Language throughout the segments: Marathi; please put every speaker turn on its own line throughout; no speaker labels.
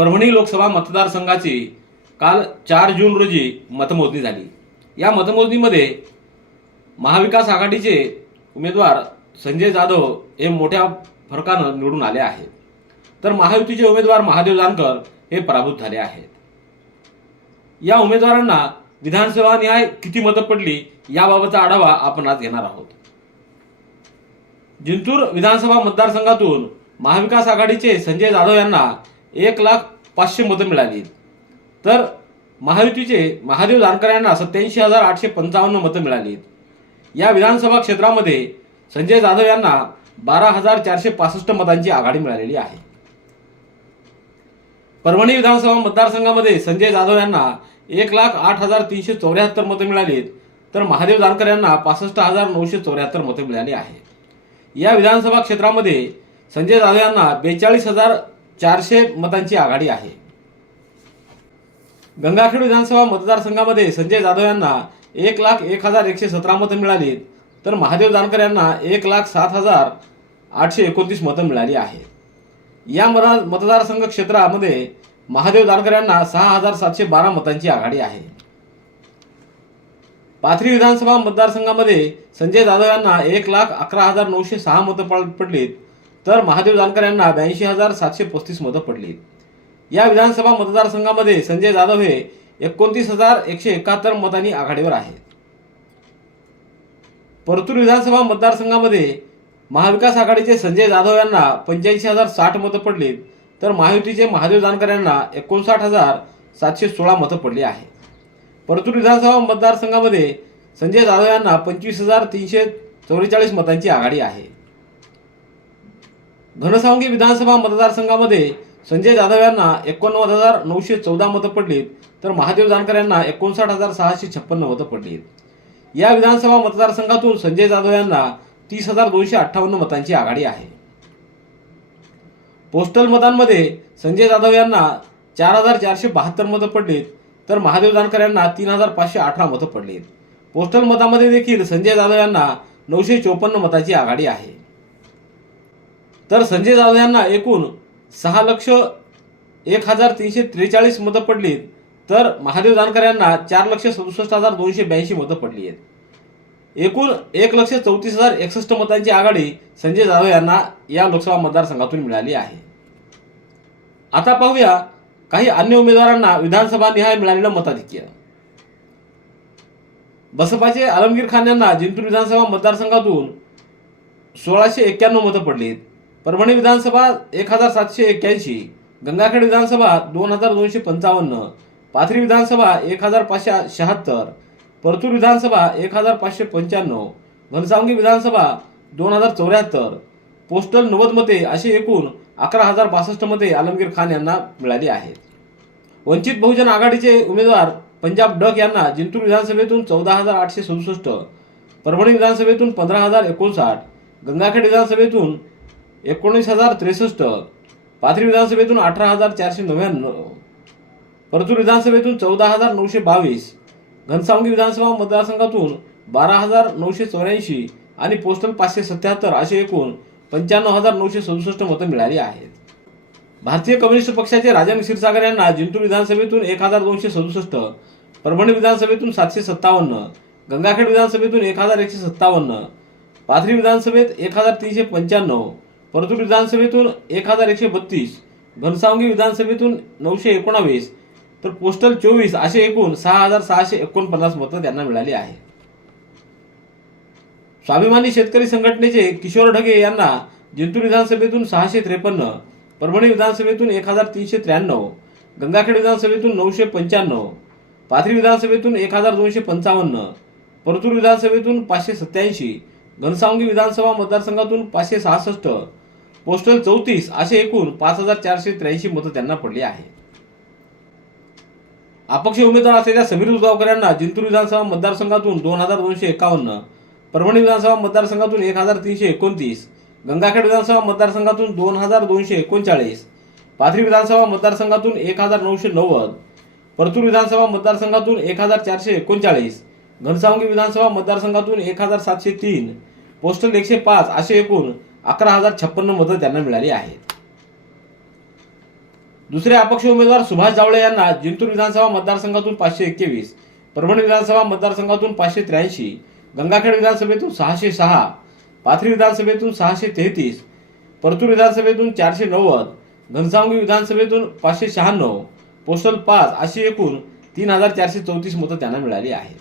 परभणी लोकसभा मतदारसंघाची काल चार जून रोजी मतमोजणी झाली. या मतमोजणीमध्ये महाविकास आघाडीचे उमेदवार संजय जाधव हे मोठ्या फरकानं निवडून आले आहेत. तर महायुतीचे उमेदवार महादेव जानकर हे पराभूत झाले आहेत. या उमेदवारांना विधानसभा न्याय किती मतं पडली याबाबतचा आढावा आपण आज घेणार आहोत. जिंतूर विधानसभा मतदारसंघातून महाविकास आघाडीचे संजय जाधव यांना एक लाख पाचशे मतं मिळाली. तर महायुतीचे महादेव जानकर यांना सत्याऐंशी हजार आठशे पंचावन्न मतं मिळाली. या विधानसभा क्षेत्रामध्ये संजय जाधव यांना बारा हजार चारशे पासष्ट मतांची आघाडी मिळालेली आहे. परभणी विधानसभा मतदारसंघामध्ये संजय जाधव यांना एक लाख आठ हजार तीनशे चौऱ्याहत्तर मतं मिळालीत तर महादेव जानकर यांना पासष्ट हजार नऊशे चौऱ्याहत्तर मतं मिळाली आहे. या विधानसभा क्षेत्रामध्ये संजय जाधव यांना बेचाळीस हजार चारशे मतांची आघाडी आहे. गंगाखेड विधानसभा मतदारसंघामध्ये संजय जाधव यांना एक लाख एक हजार एकशे सतरा मतं मिळाली तर महादेव जानकर यांना एक लाख सात हजार आठशे एकोणतीस मतं मिळाली आहेत. या मता मतदारसंघ क्षेत्रामध्ये महादेव जानकर यांना सहा हजार सातशे बारा मतांची आघाडी आहे. पाथरी विधानसभा मतदारसंघामध्ये संजय जाधव यांना एक लाख अकरा हजार नऊशे सहा मतं पड- पडलीत. तर महादेव जानकर यांना ब्याऐंशी हजार सातशे पस्तीस मतं पडलीत या विधानसभा मतदारसंघामध्ये संजय जाधव हे एकोणतीस हजार एकशे एकाहत्तर मतांनी आघाडीवर आहेत. परतूर विधानसभा मतदारसंघामध्ये महाविकास आघाडीचे संजय जाधव यांना पंच्याऐंशी हजार साठ मतं पडलीत तर महायुतीचे महादेव जानकर यांना एकोणसाठ हजार सातशे सोळा मतं पडली आहेत परतूर विधानसभा मतदारसंघामध्ये संजय जाधव यांना पंचवीस हजार तीनशे चौवेचाळीस मतांची आघाडी आहे. घनसावंगी विधानसभा मतदारसंघामध्ये संजय जाधव यांना एकोणनव्वद हजार नऊशे चौदा मतं पडलीत तर महादेव जानकर यांना एकोणसाठ हजार सहाशे छप्पन्न मतं पडलीत. या विधानसभा मतदारसंघातून संजय जाधव यांना तीस हजार दोनशे अठ्ठावन्न मतांची आघाडी आहे. पोस्टल मतांमध्ये संजय जाधव यांना चार हजार चारशे बहात्तर मतं पडलीत तर महादेव जानकर यांना तीन हजार पाचशे अठरा मतं पडलीत. पोस्टल मतामध्ये देखील संजय जाधव यांना नऊशे चोपन्न मताची आघाडी आहे. तर संजय जाधव यांना एकूण सहा लक्ष एक हजार तीनशे त्रेचाळीस मतं पडलीत तर महादेव जानकर यांना चार लक्ष सदुसष्ट हजार दोनशे ब्याऐंशी मतं पडली आहेत. एकूण एक लक्ष चौतीस हजार एकसष्ट मतांची आघाडी संजय जाधव यांना या लोकसभा मतदारसंघातून मिळाली आहे. आता पाहूया काही अन्य उमेदवारांना विधानसभा निहाय मिळालेलं मताधिक्य. बसपाचे आलमगीर खान यांना जिंतूर विधानसभा मतदारसंघातून सोळाशे एक्क्याण्णव मतं पडलीत परभणी विधानसभा एक हजार सातशे एक्क्याऐंशी गंगाखेड विधानसभा दोन हजार दोनशे पंचावन्न पाथरी विधानसभा एक हजार पाचशे शहात्तर परतूर विधानसभा एक हजार पाचशे पंच्याण्णव घनसावंगी विधानसभा दोन हजार चौऱ्याहत्तर पोस्टल नव्वद मते असे एकूण अकरा हजार बासष्ट मते आलमगीर खान यांना मिळाली आहेत. वंचित बहुजन आघाडीचे उमेदवार पंजाब डक यांना जिंतूर विधानसभेतून चौदा हजार आठशे सदुसष्ट परभणी विधानसभेतून पंधरा हजार एकोणसाठ गंगाखेड विधानसभेतून एकोणीस हजार त्रेसष्ट पाथरी विधानसभेतून अठरा हजार चारशे नव्याण्णव परतूर विधानसभेतून चौदा हजार नऊशे बावीस घनसावंगी विधानसभा मतदारसंघातून बारा हजार नऊशे चौऱ्याऐंशी आणि पोस्टल पाचशे सत्याहत्तर असे एकूण पंच्याण्णव हजार नऊशे सदुसष्ट मतं मिळाली आहेत. भारतीय कम्युनिस्ट पक्षाचे राजन क्षीरसागर यांना जिंतूर विधानसभेतून एक हजार दोनशे सदुसष्ट परभणी विधानसभेतून सातशे सत्तावन्न गंगाखेड विधानसभेतून एक हजार एकशे सत्तावन्न पाथरी विधानसभेत एक हजार तीनशे पंच्याण्णव परतूर विधानसभेतून एक हजार एकशे बत्तीस घनसावंगी विधानसभेतून नऊशे एकोणावीस तर पोस्टल चोवीस असे एकूण सहा हजार सहाशे एकोणपन्नास मतं त्यांना मिळाली आहे स्वाभिमानी शेतकरी संघटनेचे किशोर ढगे यांना जिंतूर विधानसभेतून सहाशे त्रेपन्न परभणी विधानसभेतून एक हजार तीनशे त्र्याण्णव गंगाखेड विधानसभेतून नऊशे पंच्याण्णव पाथरी विधानसभेतून एक हजार दोनशे पंचावन्न परतूर विधानसभेतून पाचशे सत्याऐंशी घनसावंगी विधानसभा मतदारसंघातून पाचशे सहासष्ट पोस्टल चौतीस असे एकूण पाच हजार चारशे त्र्याऐंशी मतं त्यांना पडली आहे. अपक्ष उमेदवार असलेल्या समीर उदगावकर यांना जिंतूर विधानसभा मतदारसंघातून दोन हजार दोनशे एकावन्न परभणी विधानसभा मतदारसंघातून एक हजार तीनशे एकोणतीस गंगाखेड विधानसभा मतदारसंघातून दोन हजार दोनशे एकोणचाळीस पाथरी विधानसभा मतदारसंघातून एक हजार नऊशे नव्वद परतूर विधानसभा मतदारसंघातून एक हजार चारशे एकोणचाळीस घनसावंगी विधानसभा मतदारसंघातून एक हजार सातशे तीन पोस्टल एकशे पाच असे एकूण अकरा हजार छप्पन्न मतं त्यांना मिळाली आहेत. दुसरे अपक्ष उमेदवार सुभाष जावळे यांना जिंतूर विधानसभा मतदारसंघातून पाचशे एक्केवीस परभणी विधानसभा मतदारसंघातून पाचशे त्र्याऐंशी गंगाखेड विधानसभेतून सहाशे सहा पाथरी विधानसभेतून सहाशे तेहतीस परतूर विधानसभेतून चारशे नव्वद घनसावंगी विधानसभेतून पाचशे शहाण्णव पोस्टल पाच अशी एकूण तीन हजार चारशे चौतीस मतं त्यांना मिळाली आहेत.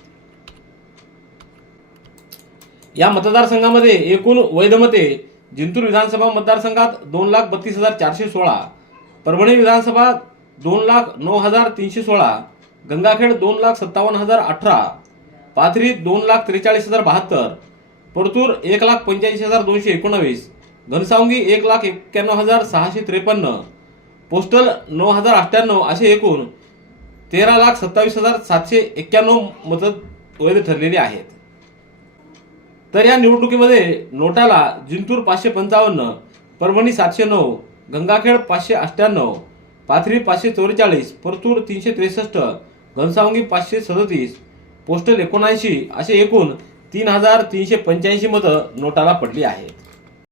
या मतदारसंघामध्ये एकूण वैधमते जिंतूर विधानसभा मतदारसंघात दोन लाख बत्तीस हजार चारशे सोळा परभणी विधानसभा दोन लाख नऊ हजार तीनशे सोळा गंगाखेड दोन लाख सत्तावन्न हजार अठरा पाथरी दोन लाख त्रेचाळीस हजार बहात्तर परतूर एक लाख पंच्याऐंशी हजार दोनशे एकोणावीस घनसावंगी एक लाख एक्क्याण्णव हजार सहाशे त्रेपन्न पोस्टल नऊ हजार अठ्ठ्याण्णव असे एकूण तेरा लाख सत्तावीस हजार सातशे एक्क्याण्णव मतं वैध ठरलेली आहेत. तर या निवडणुकीमध्ये नोटाला जिंतूर पाचशे पंचावन्न परभणी सातशे नऊ गंगाखेड पाचशे अठ्ठ्याण्णव पाथरी पाचशे चौवेचाळीस परतूर तीनशे त्रेसष्ट घनसावंगी पाचशे सदतीस पोस्टल एकोणऐंशी असे एकूण तीन हजार तीनशे पंच्याऐंशी मतं नोटाला पडली आहेत.